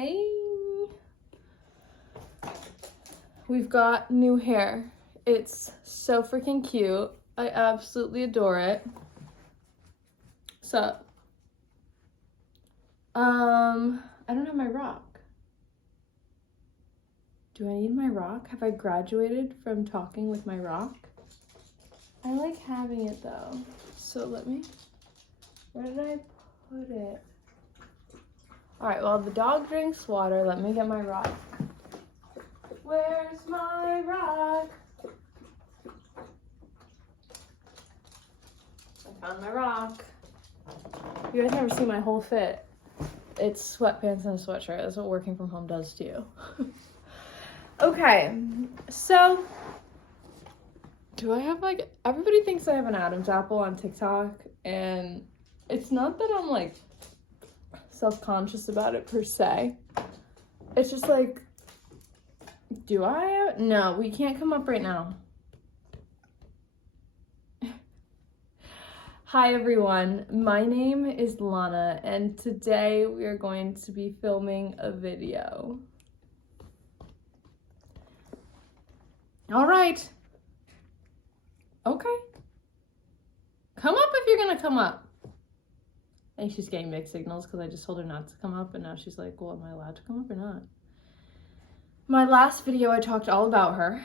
Hey! We've got new hair. It's so freaking cute. I absolutely adore it. So, I don't have my rock. Do I need my rock? Have I graduated from talking with my rock? I like having it though. So where did I put it? All right, well, the dog drinks water. Let me get my rock. Where's my rock? I found my rock. You guys never see my whole fit. It's sweatpants and a sweatshirt. That's what working from home does to you. Okay, so do I have everybody thinks I have an Adam's apple on TikTok, and it's not that I'm self-conscious about it per se. It's just do I? No, we can't come up right now. Hi everyone, my name is Lana, and today we are going to be filming a video. All right. Okay. Come up if you're gonna come up. I think she's getting mixed signals because I just told her not to come up, and now she's like, well, am I allowed to come up or not? My last video, I talked all about her,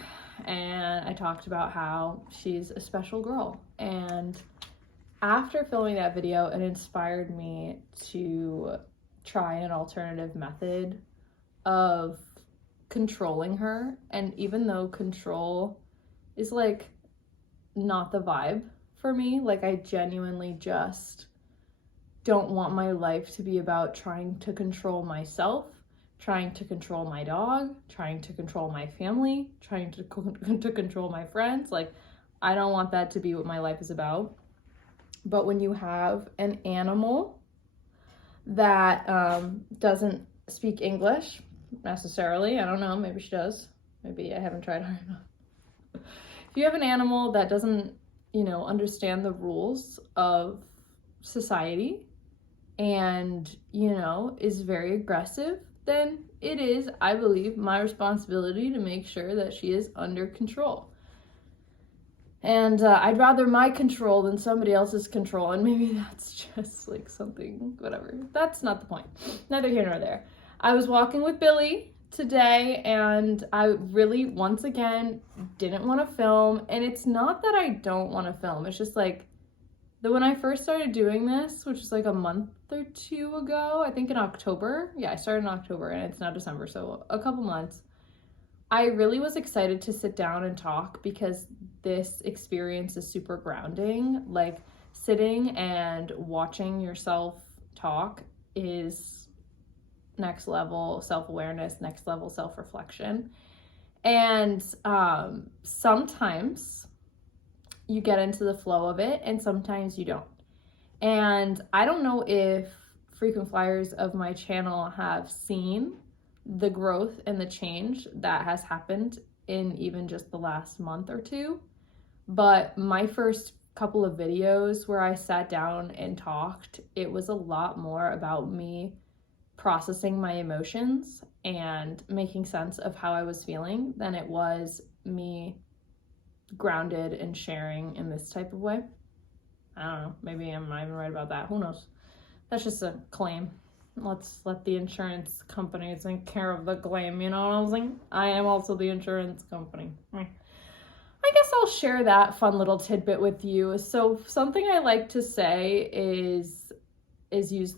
and I talked about how she's a special girl. And after filming that video, it inspired me to try an alternative method of controlling her. And even though control is not the vibe for me, I genuinely just don't want my life to be about trying to control myself, trying to control my dog, trying to control my family, trying to control my friends. I don't want that to be what my life is about. But when you have an animal that doesn't speak English necessarily, I don't know, maybe she does. Maybe I haven't tried hard enough. If you have an animal that doesn't, understand the rules of society and, is very aggressive, then it is, I believe, my responsibility to make sure that she is under control. And I'd rather my control than somebody else's control, and maybe that's just something, whatever. That's not the point. Neither here nor there. I was walking with Billy today, and I really, once again, didn't want to film. And it's not that I don't want to film. It's just when I first started doing this, which was a month or two ago, I think in October. Yeah, I started in October, and it's now December, so a couple months. I really was excited to sit down and talk because this experience is super grounding. Sitting and watching yourself talk is next level self-awareness, next level self-reflection. And sometimes you get into the flow of it and sometimes you don't. And I don't know if frequent flyers of my channel have seen the growth and the change that has happened in even just the last month or two. But my first couple of videos where I sat down and talked, it was a lot more about me processing my emotions and making sense of how I was feeling than it was me grounded and sharing in this type of way. I don't know, maybe I'm not even right about that. Who knows? That's just a claim. Let's let the insurance companies take care of the claim, you know what I'm saying? I am also the insurance company. I guess I'll share that fun little tidbit with you. So something I like to say is use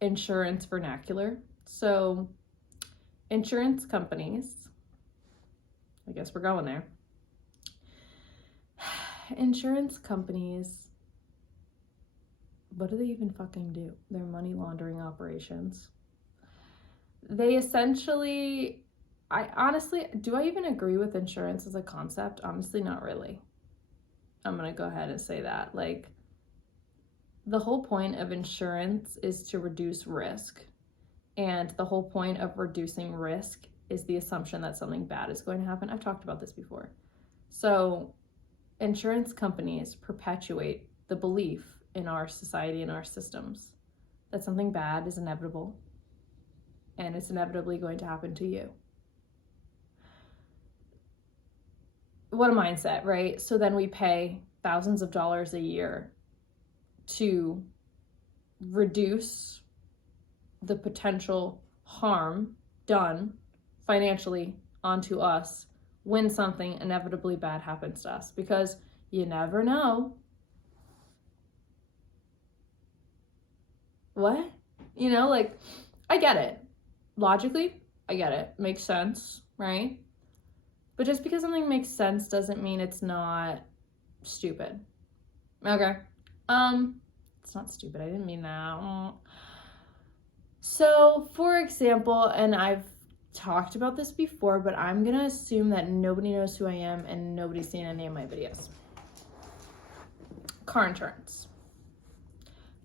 insurance vernacular. So insurance companies, I guess we're going there. Insurance companies, what do they even fucking do? They're money laundering operations. They essentially, do I even agree with insurance as a concept? Honestly, not really. I'm gonna go ahead and say that. The whole point of insurance is to reduce risk. And the whole point of reducing risk is the assumption that something bad is going to happen. I've talked about this before. So insurance companies perpetuate the belief in our society and our systems that something bad is inevitable, and it's inevitably going to happen to you. What a mindset, right? So then we pay thousands of dollars a year to reduce the potential harm done financially onto us when something inevitably bad happens to us, because you never know. What? You know, like, I get it. Logically, I get it. Makes sense, right? But just because something makes sense doesn't mean it's not stupid. Okay. It's not stupid. I didn't mean that. So, for example, and I've talked about this before, but I'm going to assume that nobody knows who I am and nobody's seen any of my videos. Car insurance.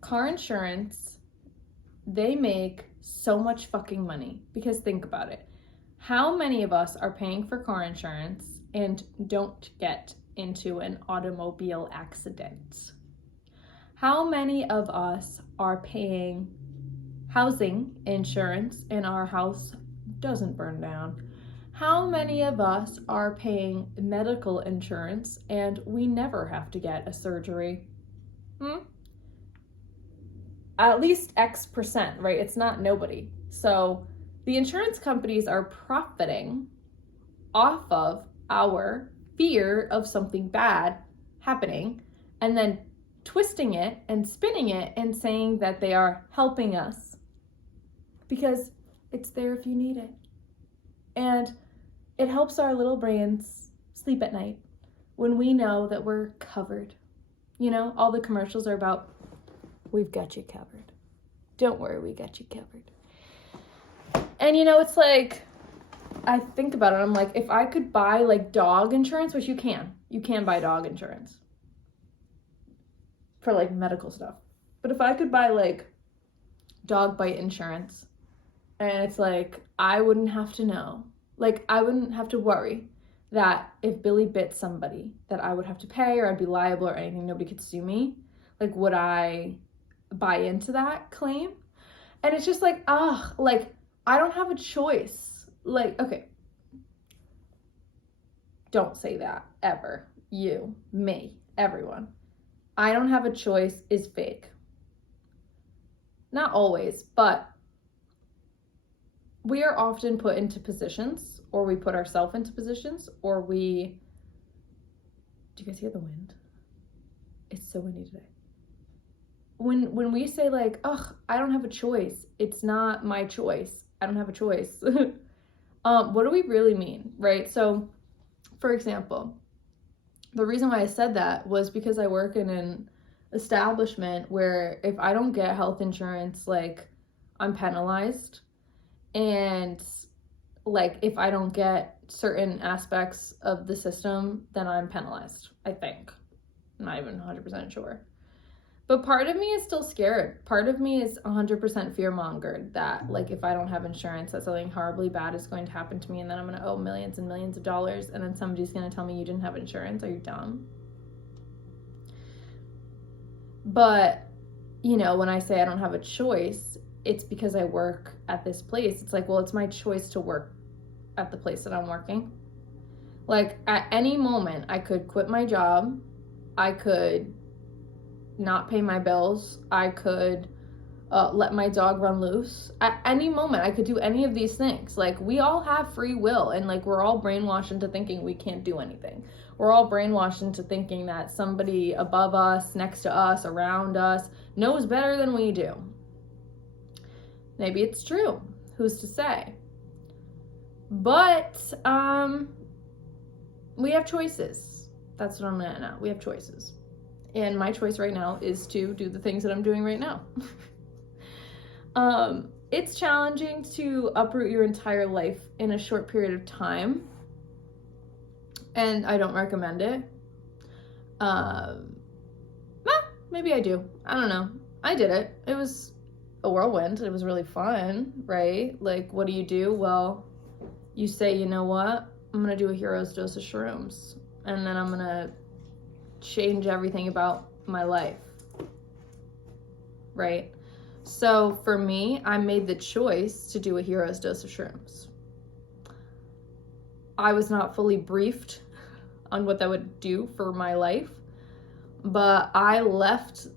Car insurance, they make so much fucking money, because think about it. How many of us are paying for car insurance and don't get into an automobile accident? How many of us are paying housing insurance and our house doesn't burn down? How many of us are paying medical insurance and we never have to get a surgery? At least X percent, right? It's not nobody. So the insurance companies are profiting off of our fear of something bad happening, and then twisting it and spinning it and saying that they are helping us because it's there if you need it. And it helps our little brains sleep at night when we know that we're covered. You know, all the commercials are about, we've got you covered. Don't worry, we got you covered. And you know, it's like, I think about it, I'm like, if I could buy like dog insurance, which you can buy dog insurance for like medical stuff. But if I could buy like dog bite insurance, and it's like, I wouldn't have to know. Like, I wouldn't have to worry that if Billy bit somebody, that I would have to pay or I'd be liable or anything. Nobody could sue me. Like, would I buy into that claim? And it's just like, like, I don't have a choice. Like, okay. Don't say that ever. You, me, everyone. I don't have a choice is fake. Not always, but we are often put into positions, or we put ourselves into positions, or we... Do you guys hear the wind? It's so windy today. When we say like, I don't have a choice, it's not my choice. I don't have a choice. What do we really mean, right? So, for example, the reason why I said that was because I work in an establishment where if I don't get health insurance, like, I'm penalized. And like, if I don't get certain aspects of the system, then I'm penalized, I think. I'm not even 100% sure. But part of me is still scared. Part of me is 100% fear-mongered that, like, if I don't have insurance, that something horribly bad is going to happen to me, and then I'm going to owe millions and millions of dollars, and then somebody's going to tell me you didn't have insurance. Are you dumb? But, you know, when I say I don't have a choice, it's because I work at this place. It's like, well, it's my choice to work at the place that I'm working. Like, at any moment, I could quit my job. I could not pay my bills. I could let my dog run loose. At any moment, I could do any of these things. Like, we all have free will, and like, we're all brainwashed into thinking we can't do anything. We're all brainwashed into thinking that somebody above us, next to us, around us, knows better than we do. Maybe it's true. Who's to say? But we have choices. That's what I'm at now. We have choices. And my choice right now is to do the things that I'm doing right now. It's challenging to uproot your entire life in a short period of time. And I don't recommend it. Maybe I do. I don't know. I did it. It was a whirlwind. It was really fun, right? Like, what do? Well, you say, you know what? I'm going to do a hero's dose of shrooms. And then I'm going to change everything about my life. Right? So for me, I made the choice to do a hero's dose of shrooms. I was not fully briefed on what that would do for my life, but I left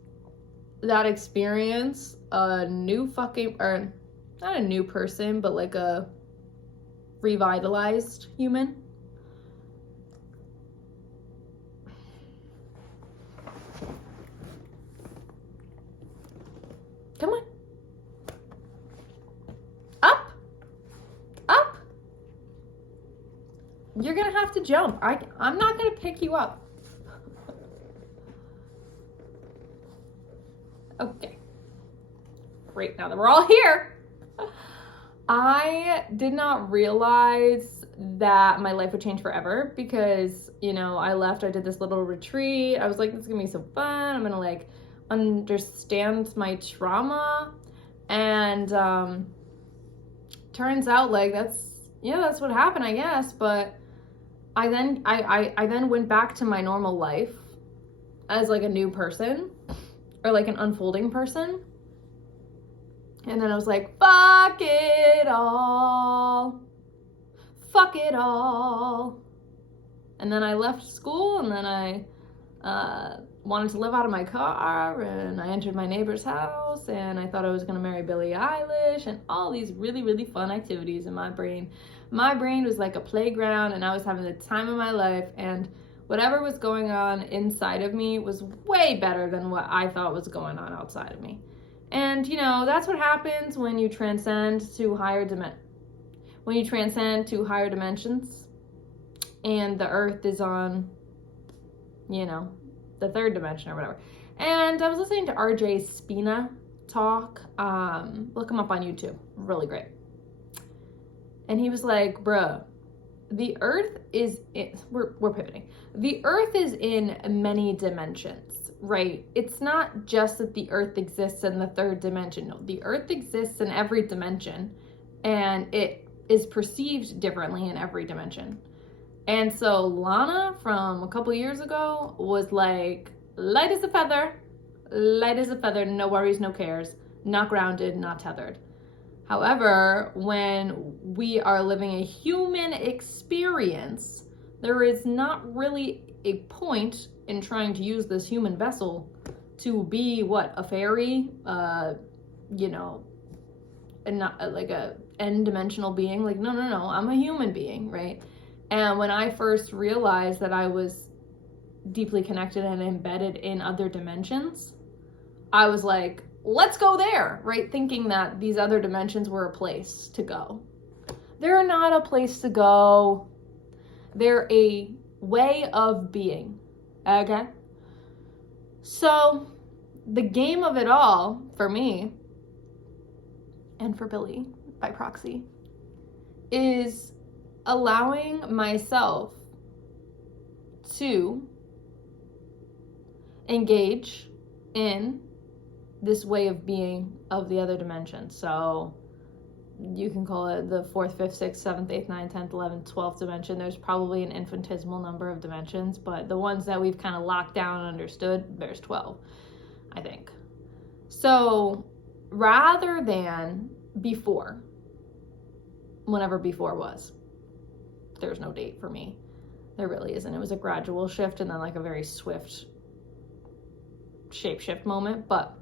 that experience a new fucking, or not a new person, but like a revitalized human. Come on. Up. Up. You're gonna have to jump. I'm not gonna pick you up. Okay. Great, now that we're all here. I did not realize that my life would change forever because, you know, I did this little retreat. I was like, this is gonna be so fun. I'm gonna like understand my trauma. And turns out like that's what happened, I guess. But I then went back to my normal life as like a new person, or like an unfolding person. And then I was like, fuck it all. Fuck it all. And then I left school, and then I wanted to live out of my car, and I entered my neighbor's house, and I thought I was going to marry Billie Eilish, and all these really, really fun activities in my brain. My brain was like a playground, and I was having the time of my life, and whatever was going on inside of me was way better than what I thought was going on outside of me. And, you know, that's what happens when you transcend to higher dimensions, and the earth is on, you know, the third dimension or whatever. And I was listening to RJ Spina talk. Look him up on YouTube. Really great. And he was like, bruh, the earth is we're pivoting. The earth is in many dimensions, right? It's not just that the earth exists in the third dimension. No, the earth exists in every dimension, and it is perceived differently in every dimension. And so Lana from a couple years ago was like, light as a feather, no worries, no cares, not grounded, not tethered. However, when we are living a human experience, there is not really a point in trying to use this human vessel to be a fairy, you know, and not like a n-dimensional being. Like, no, I'm a human being, right? And when I first realized that I was deeply connected and embedded in other dimensions, I was like, let's go there, right? Thinking that these other dimensions were a place to go. They're not a place to go. They're a way of being, okay? So the game of it all, for me, and for Billy by proxy, is allowing myself to engage in this way of being of the other dimension. So you can call it the 4th, 5th, 6th, 7th, 8th, 9th, 10th, 11th, 12th dimension. There's probably an infinitesimal number of dimensions, but the ones that we've kind of locked down and understood, there's 12, I think. So rather than before, whenever before was, there's no date for me. There really isn't. It was a gradual shift and then like a very swift shape shift moment. But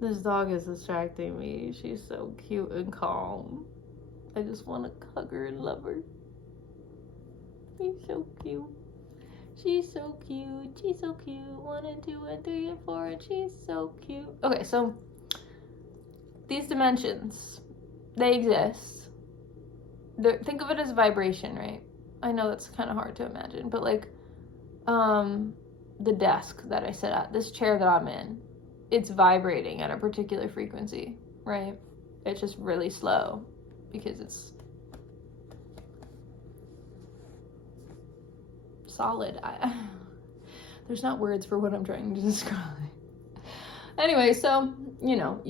this dog is distracting me. She's so cute and calm. I just want to hug her and love her. She's so cute. She's so cute. She's so cute. 1 and 2 and 3 and 4, and she's so cute. Okay, so these dimensions, they exist. Think of it as vibration, right? I know that's kind of hard to imagine, but like the desk that I sit at, this chair that I'm in, it's vibrating at a particular frequency, right? It's just really slow because it's solid. There's not words for what I'm trying to describe. Anyway, so, you know,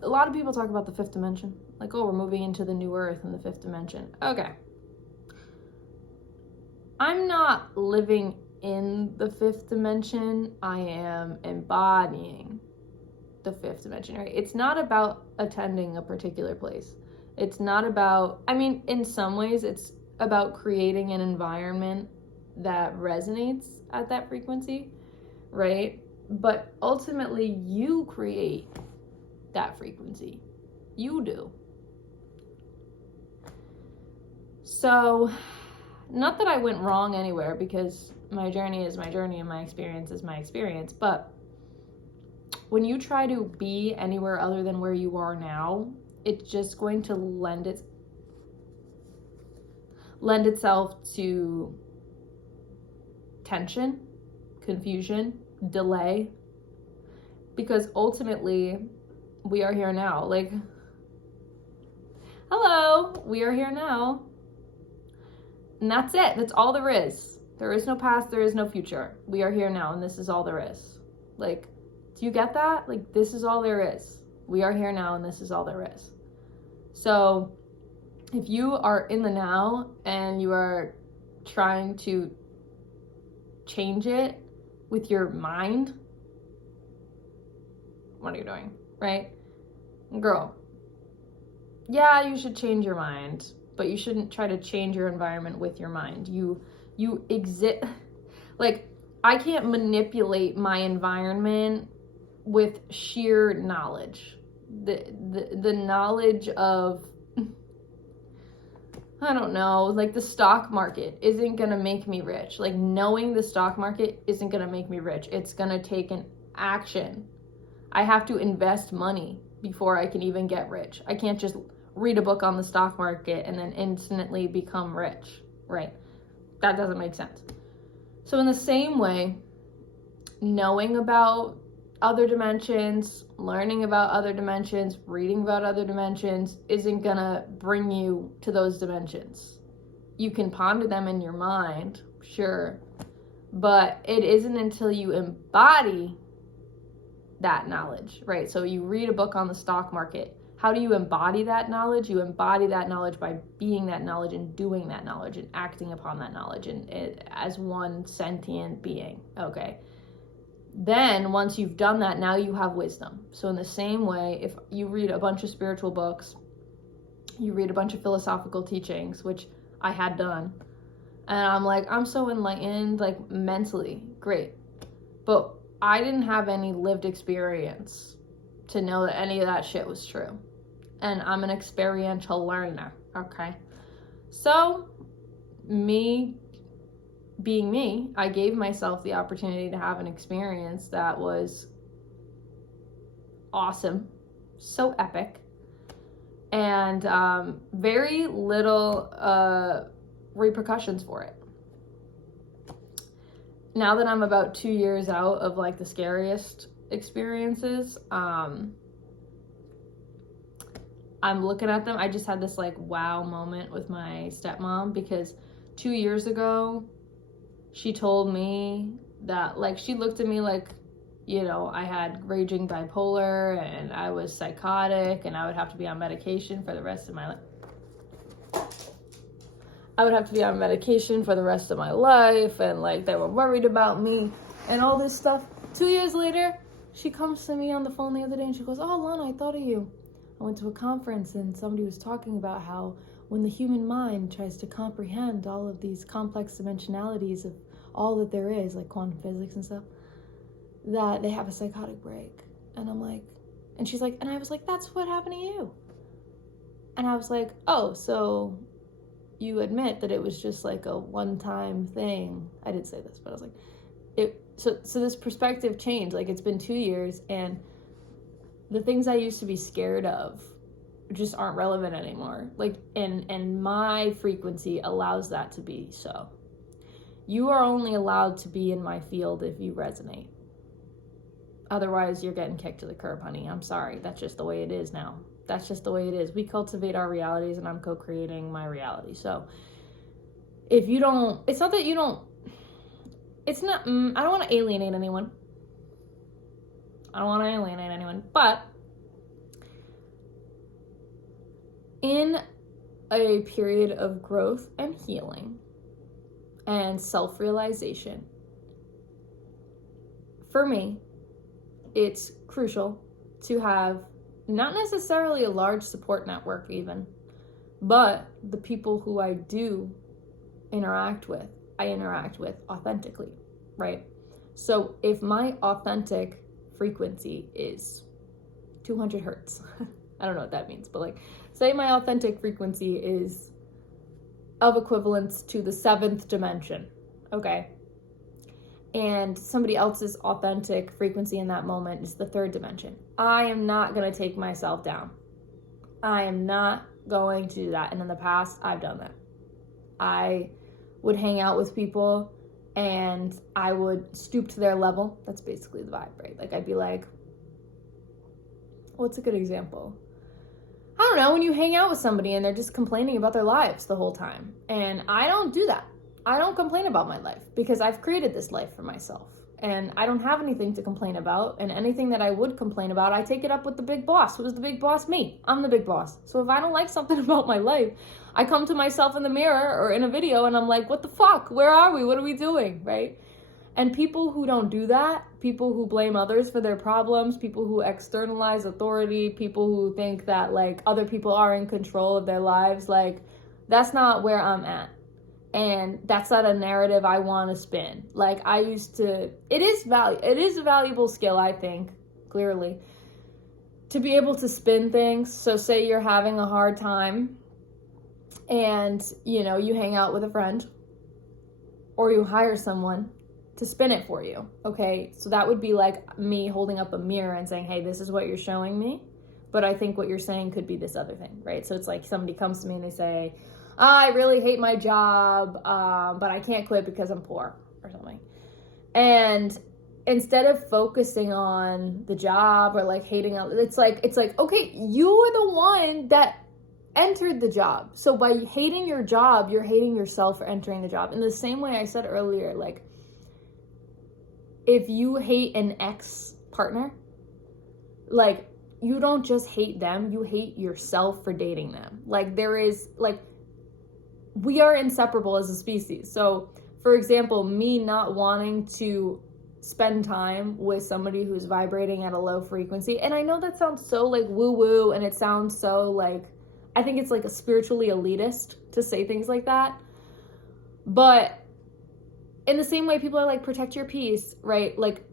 a lot of people talk about the 5th dimension. Like, oh, we're moving into the new earth in the 5th dimension. Okay. I'm not living in the fifth dimension. I am embodying the fifth dimension, right? It's not about attending a particular place. It's not about, I mean, in some ways, it's about creating an environment that resonates at that frequency, right? But ultimately, you create that frequency. You do. So, not that I went wrong anywhere, because my journey is my journey and my experience is my experience, but when you try to be anywhere other than where you are now, it's just going to lend itself to tension, confusion, delay, because ultimately we are here now. Like, hello, we are here now. And that's it. That's all there is. There is no past, there is no future. We are here now, and this is all there is. Like, do you get that? Like, this is all there is. We are here now, and this is all there is. So, if you are in the now and you are trying to change it with your mind, what are you doing, right? Girl, yeah, you should change your mind, but you shouldn't try to change your environment with your mind. You exist, like, I can't manipulate my environment with sheer knowledge. The knowledge of, I don't know, like the stock market isn't gonna make me rich. Like, knowing the stock market isn't gonna make me rich. It's gonna take an action. I have to invest money before I can even get rich. I can't just read a book on the stock market and then instantly become rich, right? That doesn't make sense. So in the same way, knowing about other dimensions, learning about other dimensions, reading about other dimensions isn't gonna bring you to those dimensions. You can ponder them in your mind, sure, but it isn't until you embody that knowledge, right? So you read a book on the stock market. How do you embody that knowledge? You embody that knowledge by being that knowledge and doing that knowledge and acting upon that knowledge and as one sentient being, okay? Then once you've done that, now you have wisdom. So in the same way, if you read a bunch of spiritual books, you read a bunch of philosophical teachings, which I had done, and I'm like, I'm so enlightened, like mentally, great. But I didn't have any lived experience to know that any of that shit was true. And I'm an experiential learner, okay? So, me being me, I gave myself the opportunity to have an experience that was awesome, so epic, and very little repercussions for it. Now that I'm about 2 years out of like the scariest experiences, I'm looking at them. I just had this like wow moment with my stepmom, because 2 years ago, she told me that, like, she looked at me like, you know, I had raging bipolar and I was psychotic and I would have to be on medication for the rest of my life. I would have to be on medication for the rest of my life, and like they were worried about me and all this stuff. 2 years later, she comes to me on the phone the other day and she goes, "Oh, Lana, I thought of you. I went to a conference and somebody was talking about how when the human mind tries to comprehend all of these complex dimensionalities of all that there is, like quantum physics and stuff, that they have a psychotic break." And I'm like, and she's like, and I was like, that's what happened to you. And I was like, oh, so you admit that it was just like a one-time thing. I didn't say this, but I was like, so this perspective changed. Like, it's been 2 years and the things I used to be scared of just aren't relevant anymore. Like, and my frequency allows that to be so. You are only allowed to be in my field if you resonate. Otherwise, you're getting kicked to the curb, honey. I'm sorry. That's just the way it is now. That's just the way it is. We cultivate our realities, and I'm co-creating my reality. So if you don't, it's not that you don't, it's not, I don't want to alienate anyone. But in a period of growth and healing, and self-realization. For me, it's crucial to have not necessarily a large support network even, but the people who I do interact with, I interact with authentically, right? So if my authentic frequency is 200 hertz, I don't know what that means, but like, say my authentic frequency is of equivalence to the 7th dimension, okay? And somebody else's authentic frequency in that moment is the 3rd dimension. I am not going to take myself down. I am not going to do that. And in the past, I've done that. I would hang out with people and I would stoop to their level. That's basically the vibe, right? Like, I'd be like, what's a good example? I don't know, when you hang out with somebody and they're just complaining about their lives the whole time. And I don't do that. I don't complain about my life because I've created this life for myself. And I don't have anything to complain about. And anything that I would complain about, I take it up with the big boss. Who's the big boss? Me. I'm the big boss. So if I don't like something about my life, I come to myself in the mirror or in a video and I'm like, what the fuck? Where are we? What are we doing? Right? And people who don't do that, people who blame others for their problems, people who externalize authority, people who think that like other people are in control of their lives, like that's not where I'm at. And that's not a narrative I want to spin. Like it is a valuable skill, I think, clearly, to be able to spin things. So say you're having a hard time and, you know, you hang out with a friend or you hire someone to spin it for you, okay? So that would be like me holding up a mirror and saying, hey, this is what you're showing me, but I think what you're saying could be this other thing, right? So it's like somebody comes to me and they say, I really hate my job, but I can't quit because I'm poor or something. And instead of focusing on the job or like hating it, it's like, okay, you are the one that entered the job. So by hating your job, you're hating yourself for entering the job. In the same way I said earlier, like, if you hate an ex-partner, like, you don't just hate them, you hate yourself for dating them. Like, there is, like, we are inseparable as a species. So, for example, me not wanting to spend time with somebody who's vibrating at a low frequency, and I know that sounds so, like, woo-woo, and it sounds so, like, I think it's, like, a spiritually elitist to say things like that, but in the same way people are like, protect your peace, right? Like,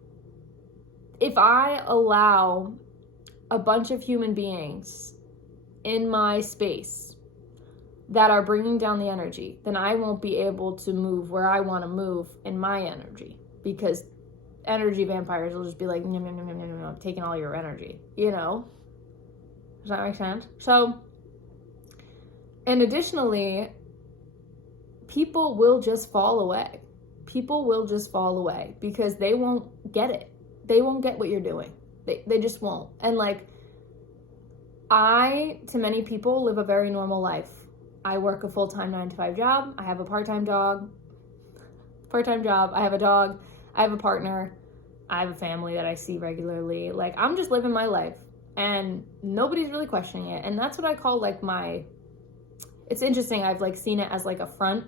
if I allow a bunch of human beings in my space that are bringing down the energy, then I won't be able to move where I want to move in my energy, because energy vampires will just be like, nom, nom, nom, nom, nom, nom, taking all your energy, you know? Does that make sense? So, and additionally, people will just fall away. People will just fall away because they won't get it. They won't get what you're doing. They just won't. And like, to many people, live a very normal life. I work a full-time 9-to-5 job. I have a part-time job. I have a dog. I have a partner. I have a family that I see regularly. Like, I'm just living my life and nobody's really questioning it. And that's what I call like it's interesting. I've like seen it as like a front,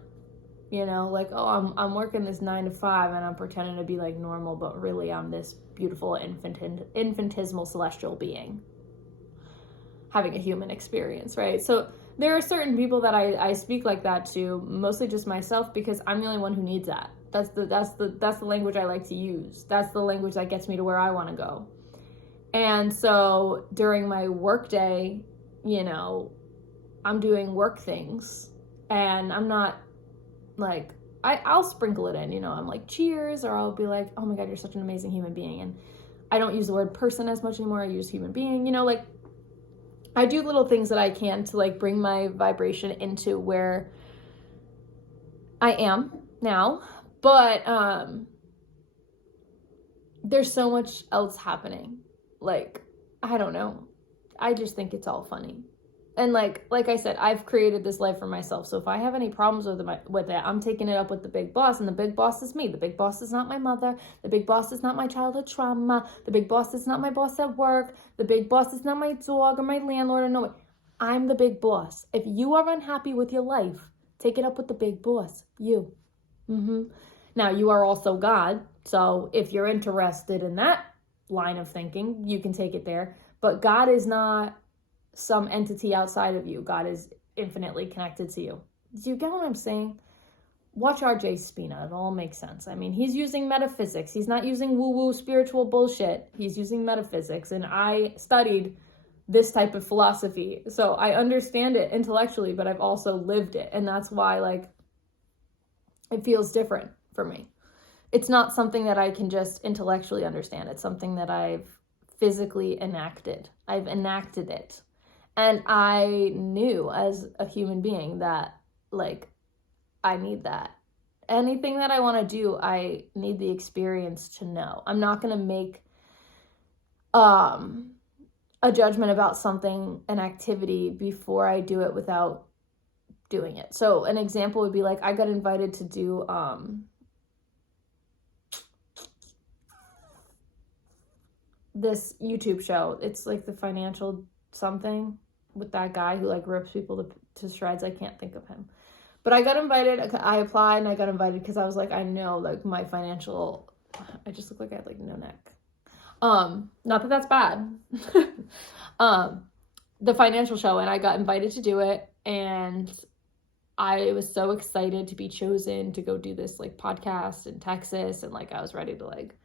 you know, like, oh, I'm working this 9-to-5 and I'm pretending to be like normal, but really I'm this beautiful infinitesimal celestial being having a human experience, right? So there are certain people that I speak like that to, mostly just myself, because I'm the only one who needs that. That's the language I like to use. That's the language that gets me to where I want to go. And so during my work day, you know, I'm doing work things and I'm not like, I'll sprinkle it in, you know, I'm like, cheers, or I'll be like, oh my God, you're such an amazing human being. And I don't use the word person as much anymore. I use human being, you know, like, I do little things that I can to like bring my vibration into where I am now, but there's so much else happening. Like, I don't know. I just think it's all funny. And like I said, I've created this life for myself. So if I have any problems with it, I'm taking it up with the big boss, and the big boss is me. The big boss is not my mother. The big boss is not my childhood trauma. The big boss is not my boss at work. The big boss is not my dog or my landlord or no one. I'm the big boss. If you are unhappy with your life, take it up with the big boss, you. Now, you are also God, so if you're interested in that line of thinking, you can take it there. But God is not some entity outside of you. God is infinitely connected to you. Do you get what I'm saying? Watch RJ Spina. It all makes sense. I mean, he's using metaphysics. He's not using woo-woo spiritual bullshit. He's using metaphysics. And I studied this type of philosophy. So I understand it intellectually, but I've also lived it. And that's why, like, it feels different for me. It's not something that I can just intellectually understand. It's something that I've physically enacted. I've enacted it. And I knew as a human being that, like, I need that. Anything that I want to do, I need the experience to know. I'm not going to make a judgment about something, an activity, before I do it without doing it. So an example would be like, I got invited to do this YouTube show. It's like the financial something with that guy who like rips people to shreds. I can't think of him. But I got invited. I applied and I got invited because I was like, I know like my financial, I just look like I had like no neck. Not that that's bad. The financial show, and I got invited to do it, and I was so excited to be chosen to go do this like podcast in Texas, and like I was ready to like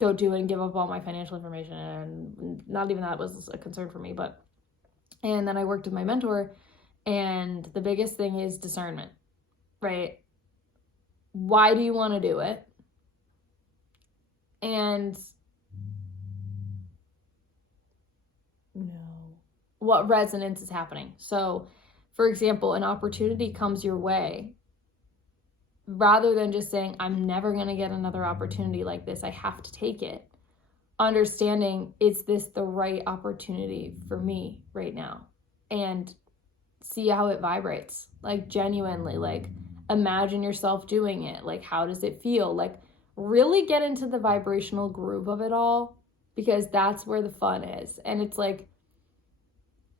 go do it and give up all my financial information, and not even that was a concern for me, and then I worked with my mentor, and the biggest thing is discernment, right? Why do you want to do it? And what resonance is happening. So, for example, an opportunity comes your way. Rather than just saying, I'm never going to get another opportunity like this, I have to take it. Understanding, is this the right opportunity for me right now? And see how it vibrates. Like genuinely, like imagine yourself doing it. Like, how does it feel? Like really get into the vibrational groove of it all, because that's where the fun is. And it's like,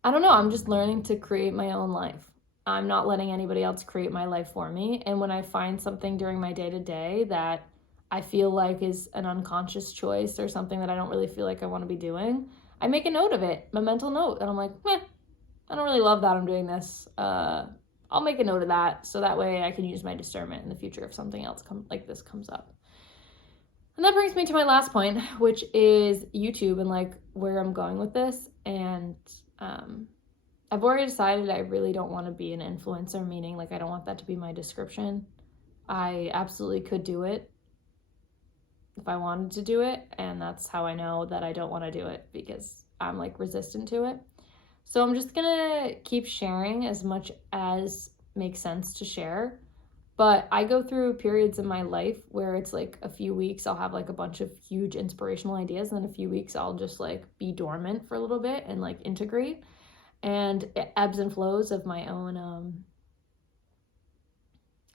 I don't know, I'm just learning to create my own life. I'm not letting anybody else create my life for me. And when I find something during my day-to-day that I feel like is an unconscious choice or something that I don't really feel like I want to be doing, I make a note of it, a mental note. And I'm like, I don't really love that I'm doing this. I'll make a note of that so that way I can use my discernment in the future if something else like this comes up. And that brings me to my last point, which is YouTube and like where I'm going with this. And I've already decided I really don't want to be an influencer, meaning like I don't want that to be my description. I absolutely could do it if I wanted to do it, and that's how I know that I don't want to do it, because I'm like resistant to it. So I'm just gonna keep sharing as much as makes sense to share. But I go through periods in my life where it's like a few weeks I'll have like a bunch of huge inspirational ideas, and then a few weeks I'll just like be dormant for a little bit and like integrate. And it ebbs and flows of my own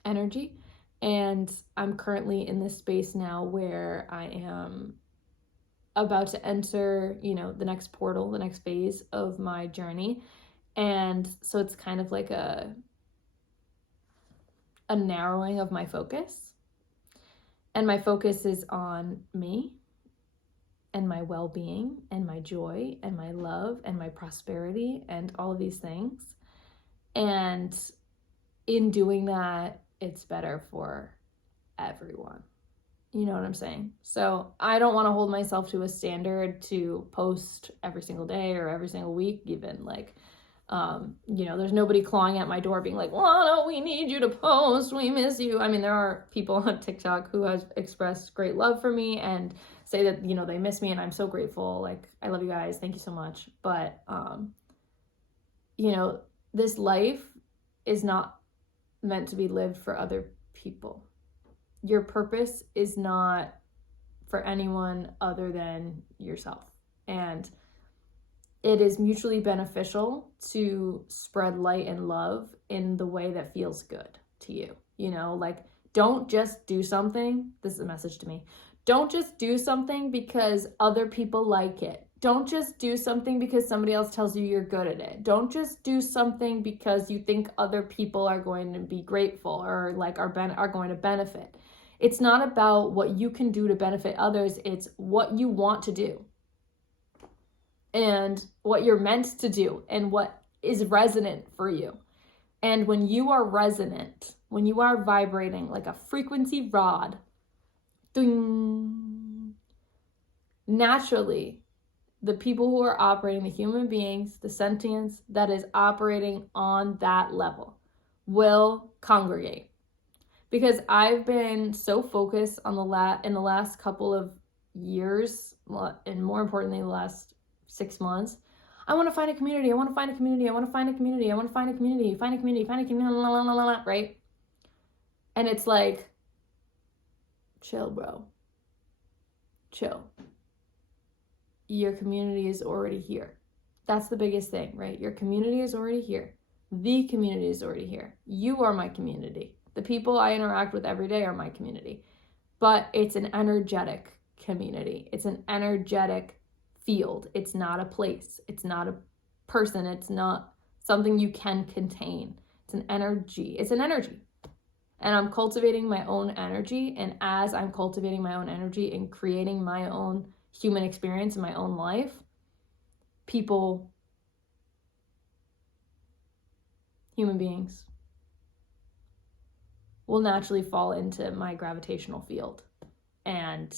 energy. And I'm currently in this space now where I am about to enter, the next portal, the next phase of my journey. And so it's kind of like a narrowing of my focus. And my focus is on me and my well-being and my joy and my love and my prosperity and all of these things. And in doing that, it's better for everyone. You know what I'm saying? So I don't want to hold myself to a standard to post every single day or every single week, even like, there's nobody clawing at my door being like, Lana, we need you to post. We miss you. I mean, there are people on TikTok who have expressed great love for me and say that, they miss me, and I'm so grateful. Like, I love you guys. Thank you so much. But, this life is not meant to be lived for other people. Your purpose is not for anyone other than yourself. And it is mutually beneficial to spread light and love in the way that feels good to you. Like, don't just do something. This is a message to me. Don't just do something because other people like it. Don't just do something because somebody else tells you you're good at it. Don't just do something because you think other people are going to be grateful or like are going to benefit. It's not about what you can do to benefit others. It's what you want to do and what you're meant to do and what is resonant for you. And when you are resonant, when you are vibrating like a frequency rod, ding, naturally, the people who are operating, the human beings, the sentience that is operating on that level will congregate. Because I've been so focused on in the last couple of years, and more importantly, the last 6 months, I want to find a community, I want to find a community, I want to find a community, I want to find a community, find a community, find a community, right? And it's like, chill, bro. Chill. Your community is already here. That's the biggest thing, right? Your community is already here. The community is already here. You are my community. The people I interact with every day are my community. But it's an energetic community. It's an energetic field. It's not a place. It's not a person. It's not something you can contain. It's an energy. It's an energy. And I'm cultivating my own energy. And as I'm cultivating my own energy and creating my own human experience in my own life, people, human beings, will naturally fall into my gravitational field. And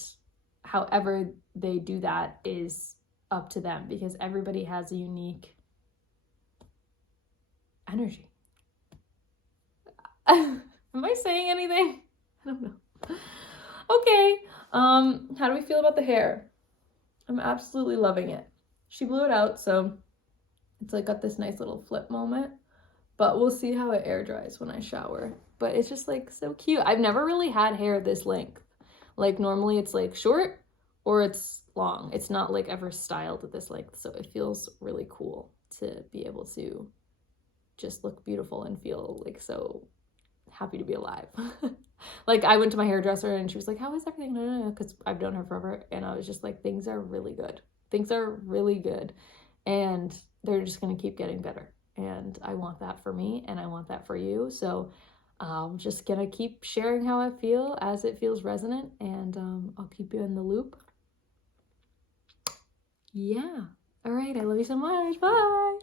however they do that is up to them, because everybody has a unique energy. Am I saying anything? I don't know. Okay. How do we feel about the hair? I'm absolutely loving it. She blew it out, so it's like got this nice little flip moment, but we'll see how it air dries when I shower. But it's just like so cute. I've never really had hair this length. Like normally it's like short or it's long. It's not like ever styled at this length, so it feels really cool to be able to just look beautiful and feel like so happy to be alive. Like I went to my hairdresser and she was like, how is everything? No, because I've known her forever. And I was just like, things are really good. Things are really good. And they're just going to keep getting better. And I want that for me and I want that for you. So I'm just going to keep sharing how I feel as it feels resonant. And I'll keep you in the loop. Yeah. All right. I love you so much. Bye.